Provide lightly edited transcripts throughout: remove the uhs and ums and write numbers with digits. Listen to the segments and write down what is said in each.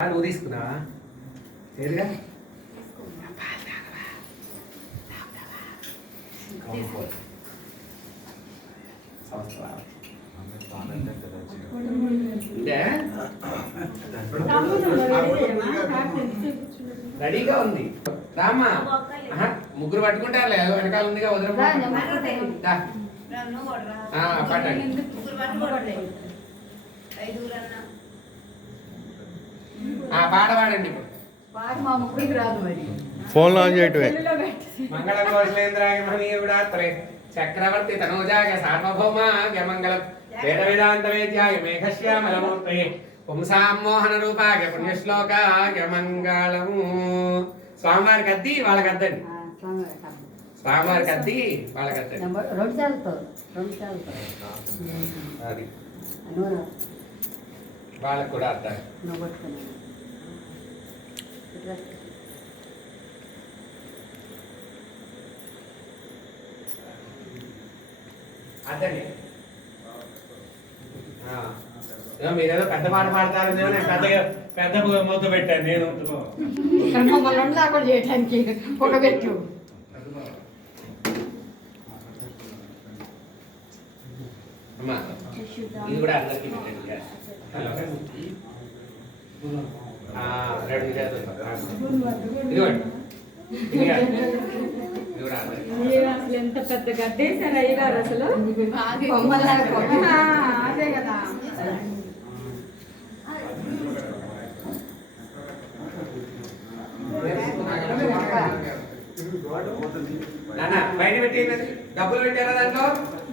నువ్వు తీసుకున్నావా ఏదిగా రెడీగా ఉంది రామ్మా ముగ్గురు పట్టుకుంటారు లేదు వెనకాల ఉందిగా పట్టండి పాట పాడండి ఫోన్ ఆన్ చేయటమే మంగళ కోశలేంద్రాయ చక్రవర్తి తనోజాయ సార్వభౌమాయ మంగళం వేద వేదాంత వేద్యాయ మేఘశ్యామలమూర్తయే పుంసామోహన రూపాయ పుణ్యశ్లోకాయ మంగళం. స్వామివారికి అద్ది వాళ్ళకి అద్దండి, స్వామివారికి అద్ది వాళ్ళకి అద్దండి. అది వాళ్ళకు కూడా అద్దాలి. అద్దండి. మీరేదో పెద్ద పాట పాడతారు, పెద్ద మొద్దు పెట్టాను నేను. చేయడానికి ఒక పెట్టు అమ్మా ఇది కూడా అందరికీ పెట్టండి. రెండు చేతులు ఇదిగోండి, ఎంత పెద్ద గడ్డేశారు అయ్యగారు అసలు. అదే కదా బయట పెట్టి డబ్బులు పెట్టారా దాంట్లో?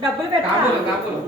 డబ్బులు కాపులు కాపులు